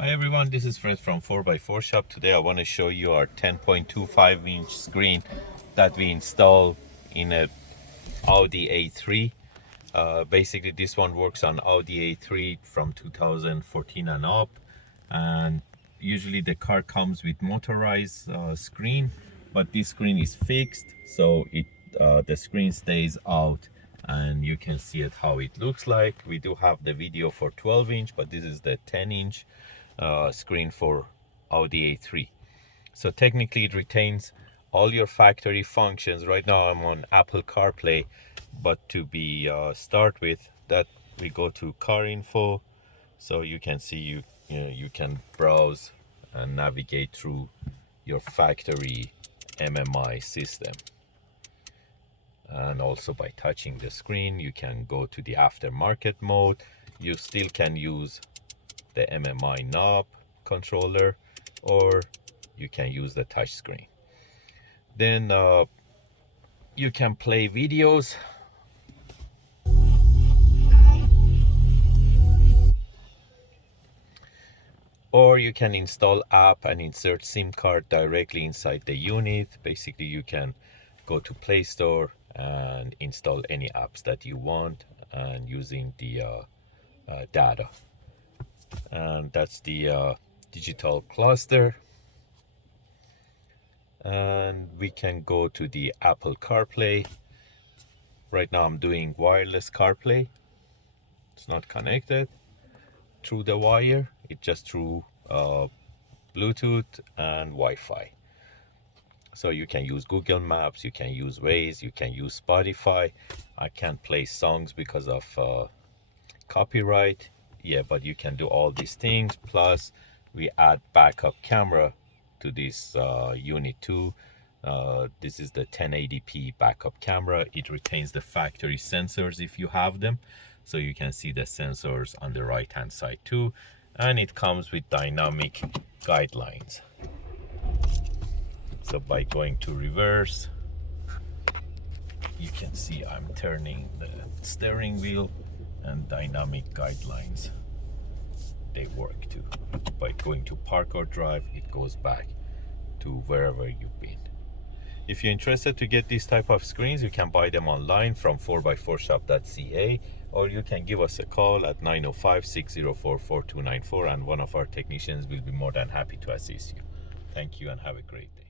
Hi everyone, this is Fred from 4x4 Shop. Today I want to show you our 10.25 inch screen that we install in a Audi A3. Basically this one works on Audi A3 from 2014 and up, and usually the car comes with motorized screen, but this screen is fixed, so the screen stays out and you can see it how it looks like. We do have the video for 12 inch, but this is the 10 inch screen for Audi A3. So technically it retains all your factory functions. Right now I'm on Apple CarPlay, but to be start with that, we go to car info, so you can see you can browse and navigate through your factory MMI system. And also by touching the screen you can go to the aftermarket mode. You still can use the MMI knob controller, or you can use the touch screen. Then you can play videos, or you can install app and insert SIM card directly inside the unit. Basically you can go to Play Store and install any apps that you want and using the data. And that's the digital cluster. And we can go to the Apple CarPlay. Right now I'm doing wireless CarPlay. It's not connected through the wire, it's just through Bluetooth and Wi-Fi. So you can use Google Maps, you can use Waze, you can use Spotify. I can't play songs because of copyright, but you can do all these things. Plus we add backup camera to this unit too. This is the 1080p backup camera. It retains the factory sensors if you have them, so you can see the sensors on the right hand side too, and it comes with dynamic guidelines. So by going to reverse, you can see I'm turning the steering wheel, and dynamic guidelines, they work too. By going to park or drive, it goes back to wherever you've been. If you're interested to get these type of screens, you can buy them online from 4x4shop.ca, or you can give us a call at 905-604-4294, and one of our technicians will be more than happy to assist you. Thank you and have a great day.